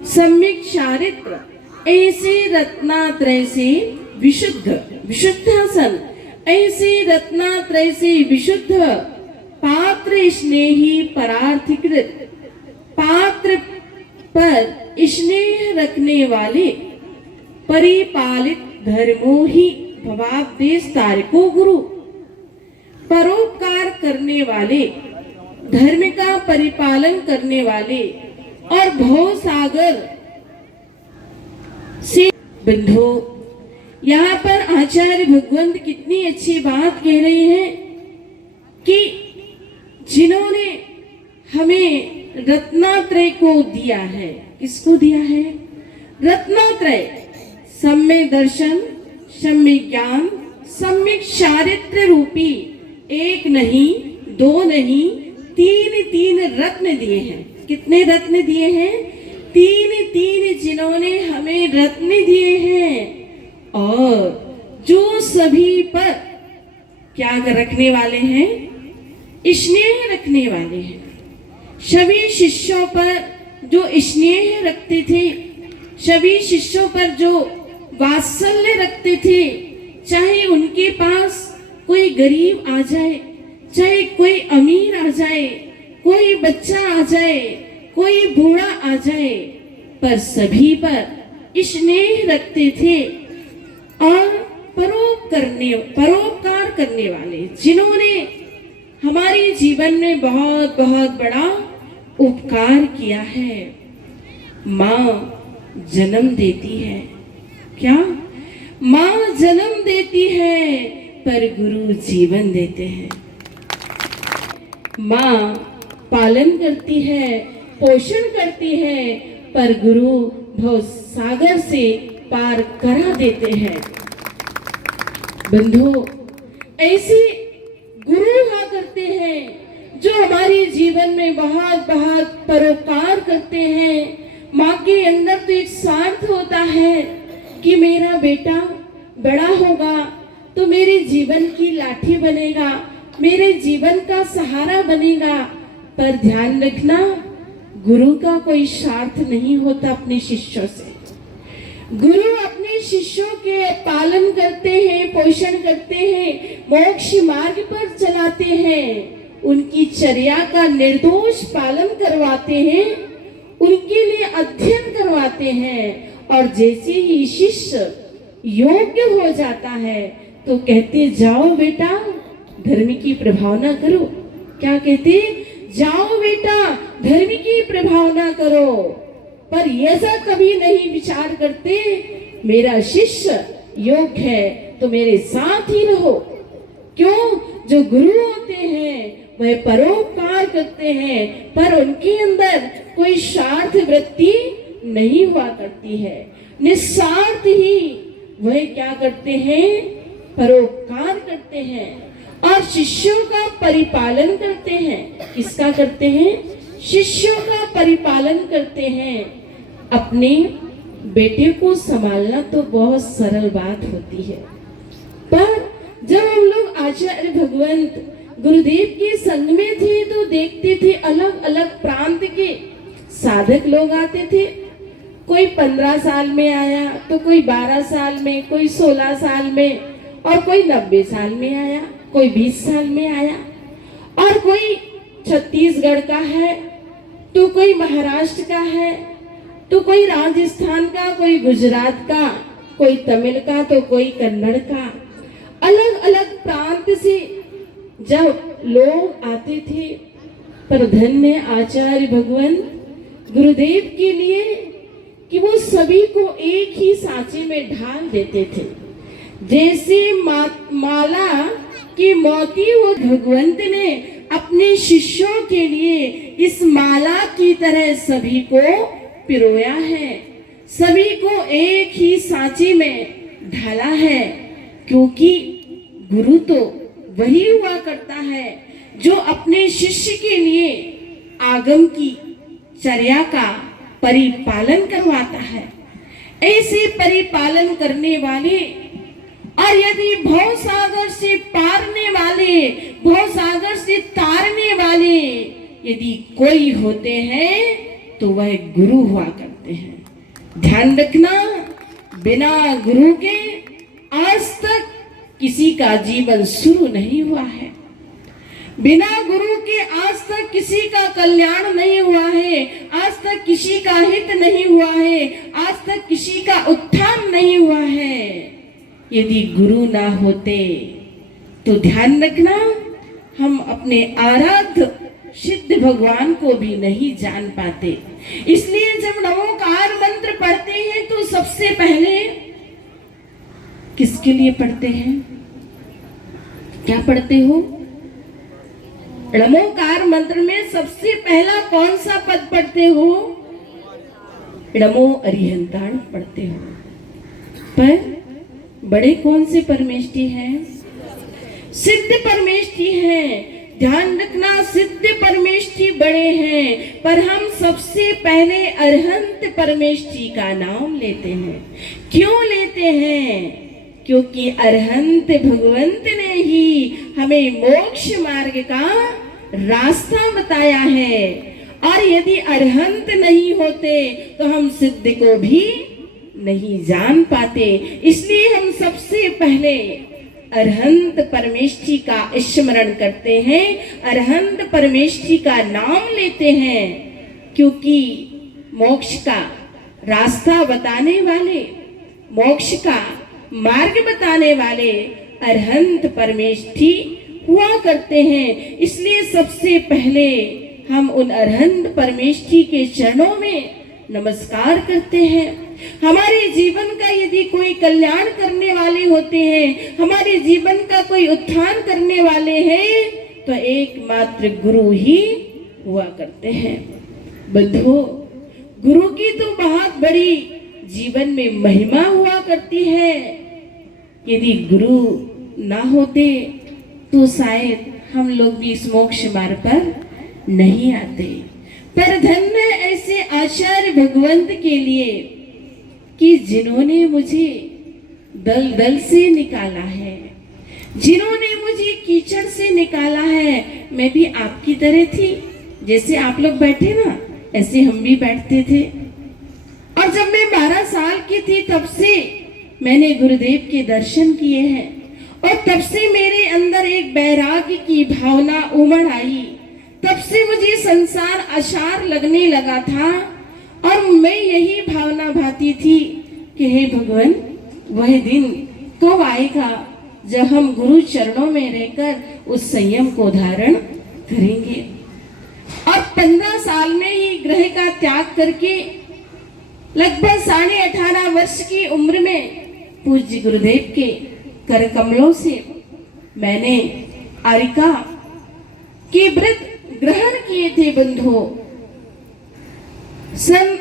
सम्यक चारित्र ऐसे रत्नात्रय से विशुद्ध विशुद्धासन ऐसे रत्नात्रय से विशुद्ध पात्र स्नेही परार्थिकृत पात्र पर स्नेह रखने वाले परिपालित धर्मोही भवाब्देश तारको गुरु परोपकार करने वाले धर्म का परिपालन करने वाले और भव सागर से बंधु। यहाँ पर आचार्य भगवंत कितनी अच्छी बात कह रहे हैं कि जिन्होंने हमें रत्नात्रय को दिया है। किसको दिया है? रत्नात्रय, सम्यक दर्शन, सम्यक ज्ञान, सम्यक चारित्र रूपी एक नहीं, दो नहीं, तीन रत्न दिए हैं। कितने रत्न दिए हैं? तीन जिन्होंने हमें रत्न दिए हैं और जो सभी पर क्या रखने वाले हैं? स्नेह रखने वाले हैं। सभी शिष्यों पर जो स्नेह रखते थे, सभी शिष्यों पर जो वात्सल्य रखते थे, चाहे उनके पास कोई गरीब आ जाए, चाहे कोई अमीर आ जाए, कोई बच्चा आ जाए, कोई बूढ़ा आ जाए, पर सभी पर स्नेह रखते थे और परोपकार करने वाले जिन्होंने हमारे जीवन में बहुत बहुत बड़ा उपकार किया है। माँ जन्म देती है, क्या? माँ जन्म देती है पर गुरु जीवन देते हैं। माँ पालन करती है, पोषण करती है, पर गुरु भव सागर से पार करा देते हैं। बंधु, ऐसे गुरु हुआ करते हैं जो हमारे जीवन में बहुत बहुत परोपकार करते हैं। माँ के अंदर तो एक स्वार्थ होता है कि मेरा बेटा बड़ा होगा तो मेरे जीवन की लाठी बनेगा, मेरे जीवन का सहारा बनेगा। पर ध्यान रखना, गुरु का कोई स्वार्थ नहीं होता अपने शिष्यों से। गुरु अपने शिष्यों के पालन करते हैं, पोषण करते हैं, मोक्ष मार्ग पर चलाते हैं, उनकी चर्या का निर्दोष पालन करवाते हैं, उनके लिए अध्ययन करवाते हैं। और जैसे ही शिष्य योग्य हो जाता है तो कहते जाओ बेटा धर्म की प्रभावना करो। क्या कहते? जाओ बेटा धर्म की प्रभावना करो। पर ऐसा कभी नहीं विचार करते मेरा शिष्य योग्य है तो मेरे साथ ही रहो। क्यों? जो गुरु होते हैं वह परोपकार करते हैं, पर उनके अंदर कोई स्वार्थ वृत्ति नहीं हुआ करती है। निस्वार्थ ही वह क्या करते हैं? परोपकार करते हैं और शिष्यों का परिपालन करते हैं। किसका करते हैं? शिष्यों का परिपालन करते हैं। अपने बेटे को संभालना तो बहुत सरल बात होती है, पर जब हम लोग आचार्य भगवंत गुरुदेव के संग में थे तो देखते थे अलग अलग प्रांत के साधक लोग आते थे। कोई 15 साल में आया तो कोई 12 साल में, कोई 16 साल में, और कोई 90 साल में आया, कोई 20 साल में आया, और कोई छत्तीसगढ़ का है तो कोई महाराष्ट्र का है, तो कोई राजस्थान का, कोई गुजरात का, कोई तमिल का, तो कोई कन्नड़ का। अलग अलग प्रांत से जब लोग आते थे, पर धन्य आचार्य भगवंत गुरुदेव के लिए कि वो सभी को एक ही सांचे में ढाल देते थे। जैसे माला की मोती वो भगवंत ने अपने शिष्यों के लिए इस माला की तरह सभी को पिरोया है, सभी को एक ही सांचे में ढाला है। क्योंकि गुरु तो वही हुआ करता है जो अपने शिष्य के लिए आगम की चर्या का परिपालन करवाता है। ऐसे परिपालन करने वाले और यदि भव सागर से पारने वाले, भव सागर से तारने वाले यदि कोई होते हैं तो वह गुरु हुआ करते हैं। होते हैं। ध्यान रखना, बिना गुरु के आज तक किसी का जीवन शुरू नहीं हुआ है। बिना गुरु के आज तक किसी का कल्याण नहीं हुआ है, आज तक किसी का हित नहीं हुआ है, आज तक किसी का उत्थान नहीं हुआ है। यदि गुरु ना होते तो ध्यान रखना, हम अपने आराध्य सिद्ध भगवान को भी नहीं जान पाते। इसलिए जब नमोकार मंत्र पढ़ते हैं तो सबसे पहले किसके लिए पढ़ते हैं? क्या पढ़ते हो? नमोकार मंत्र में सबसे पहला कौन सा पद पढ़ते हो? नमो अरिहंताण पढ़ते हो। पर बड़े कौन से परमेष्ठी हैं? सिद्ध परमेष्ठी हैं। ध्यान रखना, सिद्ध परमेष्ठी बड़े हैं, पर हम सबसे पहले अरहंत परमेष्ठी का नाम लेते हैं। क्यों लेते हैं? क्योंकि अरहंत भगवंत ने ही हमें मोक्ष मार्ग का रास्ता बताया है। और यदि अरहंत नहीं होते तो हम सिद्ध को भी नहीं जान पाते। इसलिए हम सबसे पहले अरहंत परमेष्ठी का स्मरण करते हैं, अरहंत परमेष्ठी का नाम लेते हैं, क्योंकि मोक्ष का रास्ता बताने वाले, मोक्ष का मार्ग बताने वाले अरहंत परमेष्ठी हुआ करते हैं। इसलिए सबसे पहले हम उन अरहंत परमेष्ठी के चरणों में नमस्कार करते हैं। हमारे जीवन का यदि कोई कल्याण करने वाले होते हैं, हमारे जीवन का कोई उत्थान करने वाले हैं, तो एकमात्र गुरु ही हुआ करते हैं। बंधुओं, गुरु की तो बहुत बड़ी जीवन में महिमा हुआ करती है। यदि गुरु ना होते तो शायद हम लोग भी इस मोक्ष मार्ग पर नहीं आते। पर धन्य ऐसे आचार्य भगवंत के लिए कि जिन्होंने मुझे दलदल से निकाला है, जिन्होंने मुझे कीचड़ से निकाला है। मैं भी आपकी तरह थी, जैसे आप लोग बैठे ना, ऐसे हम भी बैठते थे। और जब मैं 12 साल की थी तब से मैंने गुरुदेव के दर्शन किए हैं, और तब से मेरे अंदर एक वैराग्य की भावना उमड़ आई। तब से मुझे संसार असार लगने लगा था, और मैं यही भावना भाती थी कि हे भगवान, वह दिन कब आएगा जब हम गुरु चरणों में रहकर उस संयम को धारण करेंगे। और 15 साल में ही ग्रह का त्याग करके लगभग 18.5 वर्ष की उम्र में पूज्य गुरुदेव के कर कमलों से मैंने आरिका के व्रत ग्रहण किए थे। बंधुओं, सन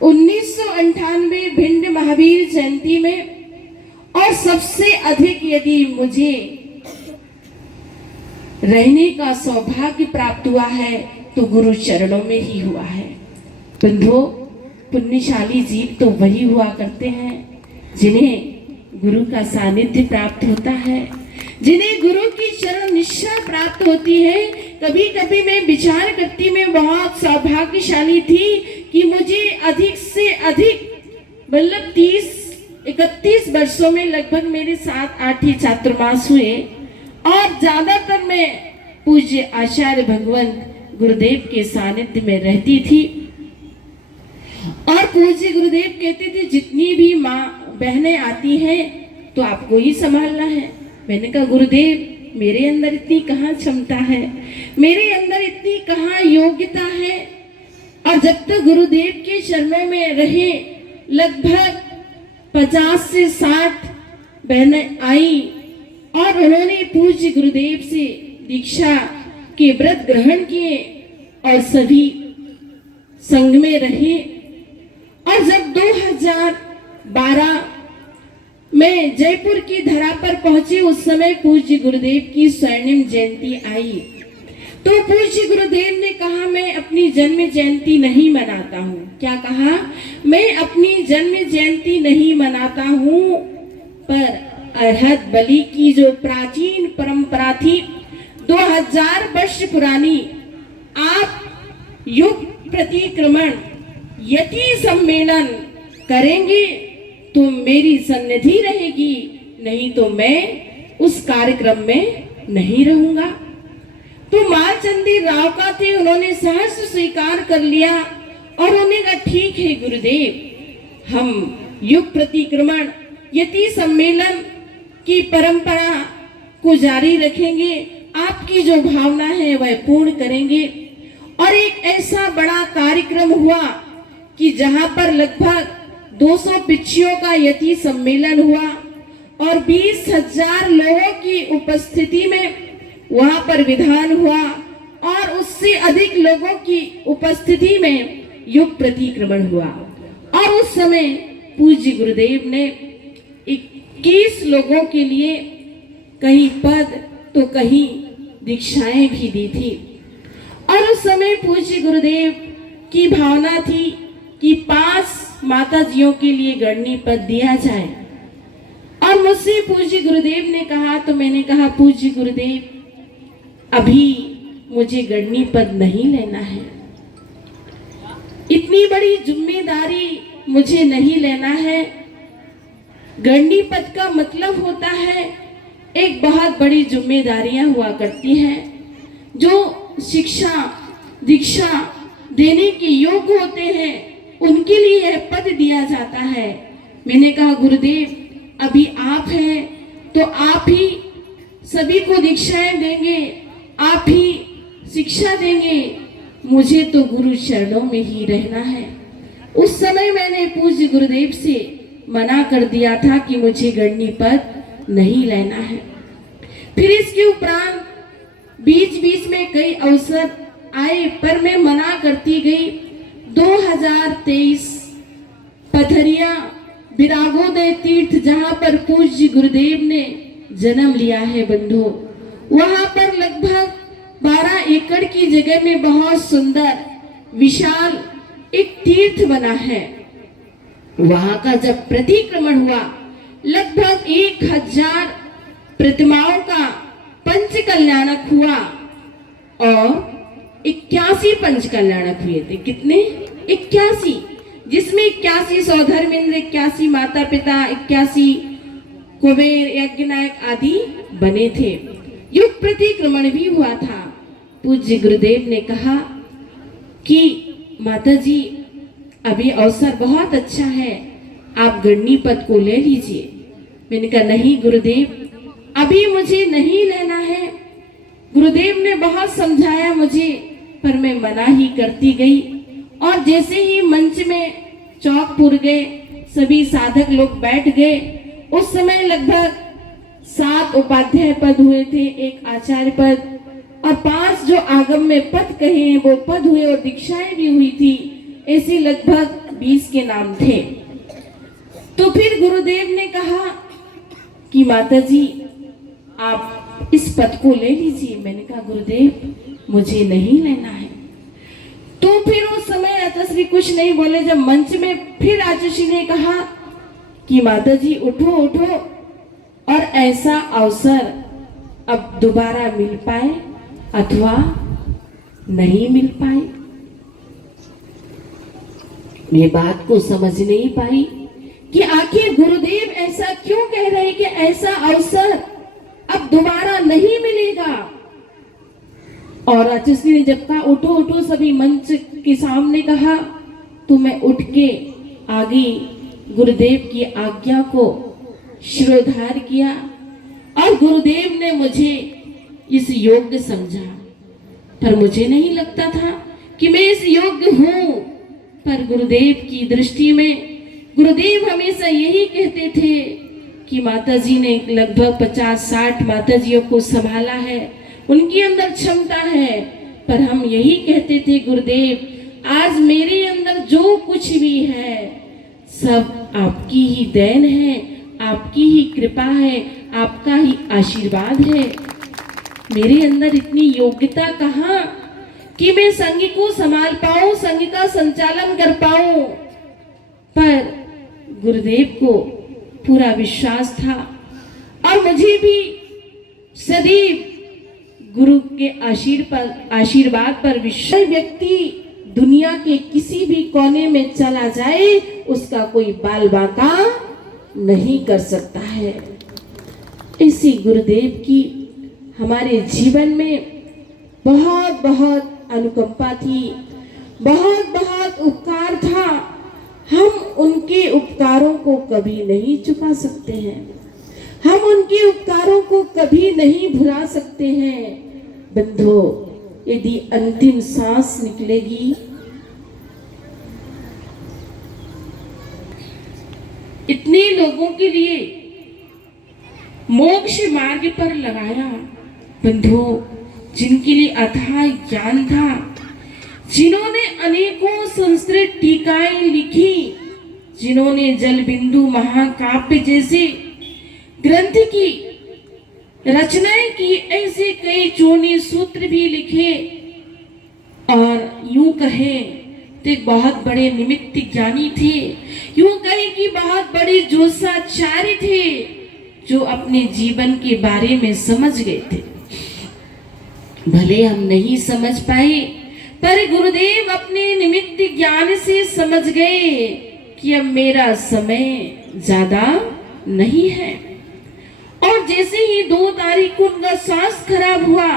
1998 भिंड महावीर जयंती में, और सबसे अधिक यदि मुझे रहने का सौभाग्य प्राप्त हुआ है तो गुरु चरणों में ही हुआ है। बंधुओं, पुण्यशाली जीव तो वही हुआ करते हैं जिन्हें गुरु का सानिध्य प्राप्त होता है, जिन्हें गुरु की चरण निष्ठा प्राप्त होती है। कभी कभी मैं विचार करती, मैं बहुत सौभाग्यशाली थी कि मुझे अधिक से अधिक मतलब 30-31 वर्षों में लगभग मेरे 7-8 ही चातुर्मास हुए, और ज्यादातर मैं पूज्य आचार्य भगवंत गुरुदेव के सानिध्य में रहती थी। और पूज्य गुरुदेव कहते थे, जितनी भी माँ बहनें आती हैं तो आपको ही संभालना है। मैंने कहा, गुरुदेव, मेरे अंदर इतनी कहाँ क्षमता है, मेरे अंदर इतनी कहाँ योग्यता है। और जब तक गुरुदेव के चरणों में रहे, लगभग 50 से 60 बहनें आई, और उन्होंने पूज्य गुरुदेव से दीक्षा के व्रत ग्रहण किए और सभी संग में रहे। और जब 2012 में जयपुर की धरा पर पहुंचे, उस समय पूज्य गुरुदेव की स्वर्णिम जयंती आई। तो पूज्य गुरुदेव ने कहा, मैं अपनी जन्म जयंती नहीं मनाता हूँ। क्या कहा? मैं अपनी जन्म जयंती नहीं मनाता हूँ, पर अरहत बलि की जो प्राचीन परंपरा थी, 2000 वर्ष पुरानी, आप युग प्रतिक्रमण यति सम्मेलन करेंगे तो मेरी सन्निधि रहेगी, नहीं तो मैं उस कार्यक्रम में नहीं रहूंगा। तो मालचंदी राव का थे, उन्होंने सहर्ष स्वीकार कर लिया और उन्होंने कहा ठीक है गुरुदेव, हम युग प्रतिक्रमण यति सम्मेलन की परंपरा को जारी रखेंगे, आपकी जो भावना है वह पूर्ण करेंगे। और एक ऐसा बड़ा कार्यक्रम हुआ कि जहां पर लगभग 200 पिछियों का यति सम्मेलन हुआ और 20,000 लोगों की उपस्थिति में वहां पर विधान हुआ और उससे अधिक लोगों की उपस्थिति में युग प्रतिक्रमण हुआ। और उस समय पूज्य गुरुदेव ने 21 लोगों के लिए कहीं पद तो कहीं दीक्षाएं भी दी थी। और उस समय पूज्य गुरुदेव की भावना थी कि 5 माताजियों के लिए गणनी पद दिया जाए। और मुझसे पूज्य गुरुदेव ने कहा तो मैंने कहा पूज्य गुरुदेव, अभी मुझे गणनी पद नहीं लेना है, इतनी बड़ी जिम्मेदारी मुझे नहीं लेना है। गणनी पद का मतलब होता है एक बहुत बड़ी जिम्मेदारियां हुआ करती हैं, जो शिक्षा दीक्षा देने के योग्य होते हैं उनके लिए यह पद दिया जाता है। मैंने कहा गुरुदेव, अभी आप हैं तो आप ही सभी को दीक्षाएं देंगे, आप ही शिक्षा देंगे, मुझे तो गुरु चरणों में ही रहना है। उस समय मैंने पूज्य गुरुदेव से मना कर दिया था कि मुझे गणनी पद नहीं लेना है। फिर इसके उपरांत बीच बीच में कई अवसर आए पर मैं मना करती गई। 2023 पथरिया विरागोदय तीर्थ जहां पर पूज्य गुरुदेव ने जन्म लिया है बंधु, वहां पर लगभग 12 एकड़ की जगह में बहुत सुंदर विशाल एक तीर्थ बना है। वहां का जब प्रतिक्रमण हुआ, लगभग 1000 प्रतिमाओं का पंच कल्याणक हुआ और 81 पंच कल्याणक हुए थे। कितने? 81, जिसमें 81 सौधर्मेंद्र, 81 माता पिता, 81 कुबेर यज्ञनायक आदि बने थे। युग प्रतिक्रमण भी हुआ था। पूज्य गुरुदेव ने कहा कि माता जी, अभी अवसर बहुत अच्छा है, आप गणनी पद को ले लीजिए। मैंने कहा नहीं गुरुदेव, अभी मुझे नहीं लेना है। गुरुदेव ने बहुत समझाया मुझे, पर मैं मना ही करती गई। और जैसे ही मंच में चौक पुर गए, सभी साधक लोग बैठ गए। उस समय लगभग 7 उपाध्याय पद हुए थे, 1 आचार्य पद और 5 जो आगम में पद कहे हैं वो पद हुए और दीक्षाएं भी हुई थी। ऐसे लगभग 20 के नाम थे। तो फिर गुरुदेव ने कहा कि माता जी, आप इस पद को ले लीजिए। मैंने कहा गुरुदेव, मुझे नहीं लेना है। तो फिर उस समय आचार्य कुछ नहीं बोले। जब मंच में फिर आचार्य ने कहा कि माता जी उठो उठो, और ऐसा अवसर अब दोबारा मिल पाए अथवा नहीं मिल पाए। मैं बात को समझ नहीं पाई कि आखिर गुरुदेव ऐसा क्यों कह रहे हैं कि ऐसा अवसर अब दोबारा नहीं मिलेगा। और आचार्य ने जब कहा उठो उठो, सभी मंच के सामने कहा, तो मैं उठ के आगे गुरुदेव की आज्ञा को शिरोधार किया और गुरुदेव ने मुझे इस योग्य समझा। पर मुझे नहीं लगता था कि मैं इस योग्य हूं। पर गुरुदेव की दृष्टि में गुरुदेव हमेशा यही कहते थे कि माताजी ने लगभग 50-60 माताजियों को संभाला है, उनके अंदर क्षमता है। पर हम यही कहते थे गुरुदेव, आज मेरे अंदर जो कुछ भी है सब आपकी ही देन है, आपकी ही कृपा है, आपका ही आशीर्वाद है। मेरे अंदर इतनी योग्यता कहाँ कि मैं संघ को संभाल पाऊं, संघ का संचालन कर पाऊं। पर गुरुदेव को पूरा विश्वास था और मुझे भी सदैव गुरु के आशीर्वाद पर विश्वास। व्यक्ति दुनिया के किसी भी कोने में चला जाए उसका कोई बाल बाका नहीं कर सकता है। इसी गुरुदेव की हमारे जीवन में बहुत बहुत अनुकंपा थी, बहुत बहुत उपकार था। हम उनके उपकारों को कभी नहीं चुका सकते हैं, हम उनके उपकारों को कभी नहीं भुला सकते हैं। बंधो, यदि अंतिम सांस निकलेगी, इतने लोगों के लिए मोक्ष मार्ग पर लगाया। बंधो, जिनके लिए अथाह ज्ञान था, जिन्होंने अनेकों संस्कृत टीकाएं लिखी, जिन्होंने जल बिंदु महाकाव्य जैसे ग्रंथ की रचनाएं की, ऐसे कई चूनी सूत्र भी लिखे, और यूं कहे तो एक बहुत बड़े निमित्त ज्ञानी थे, यूं कहे कि बहुत बड़े जोशाचार्य थे, जो अपने जीवन के बारे में समझ गए थे। भले हम नहीं समझ पाए, पर गुरुदेव अपने निमित्त ज्ञान से समझ गए कि अब मेरा समय ज्यादा नहीं है। और जैसे ही 2 तारीख को उनका सांस खराब हुआ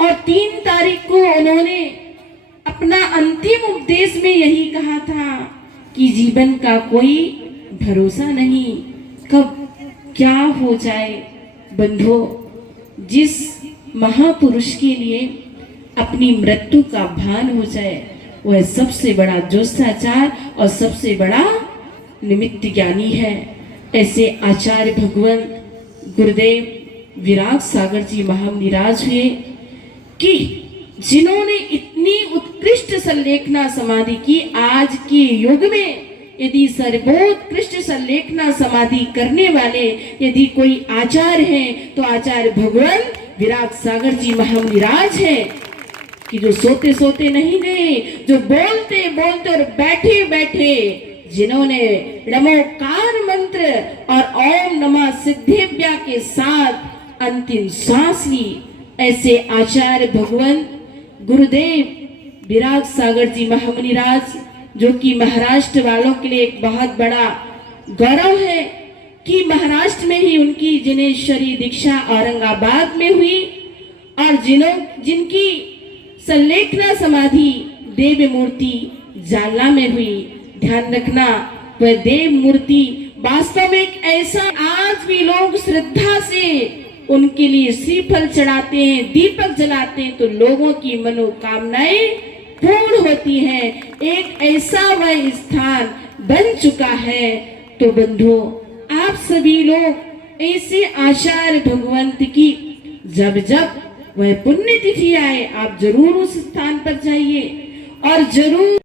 और 3 तारीख को उन्होंने अपना अंतिम उपदेश में यही कहा था कि जीवन का कोई भरोसा नहीं, कब क्या हो जाए। बंधो, जिस महापुरुष के लिए अपनी मृत्यु का भान हो जाए, वह सबसे बड़ा जोशाचार और सबसे बड़ा निमित्त ज्ञानी है। ऐसे आचार्य भगवंत गुरुदेव विराग सागर जी महामनिराज हुए कि जिन्होंने इतनी उत्कृष्ट संलेखना समाधि की। आज के युग में यदि सर्वोत्कृष्ट संलेखना समाधि करने वाले यदि कोई आचार्य हैं तो आचार्य भगवान विराग सागर जी महामनिराज हैं, कि जो सोते सोते नहीं गए, जो बोलते बोलते और बैठे बैठे जिन्होंने नमोकार मंत्र और ओम नमः सिद्धेभ्या के साथ अंतिम सांस ली, ऐसे आचार्य भगवान गुरुदेव विराग सागर जी महामनिराज, जो कि महाराष्ट्र वालों के लिए एक बहुत बड़ा गौरव है कि महाराष्ट्र में ही उनकी जिनेश्वरी दीक्षा औरंगाबाद में हुई, और जिनकी संलेखना समाधि देव मूर्ति जालना में हुई। ध्यान रखना, वह देव मूर्ति वास्तव में एक ऐसा, आज भी लोग श्रद्धा से उनके लिए श्रीफल चढ़ाते हैं, दीपक जलाते हैं, तो लोगों की मनोकामनाएं पूर्ण होती हैं। एक ऐसा वह स्थान बन चुका है। तो बंधुओं, आप सभी लोग ऐसे आचार्य भगवंत की जब जब वह पुण्य तिथि आए, आप जरूर उस स्थान पर जाइए और जरूर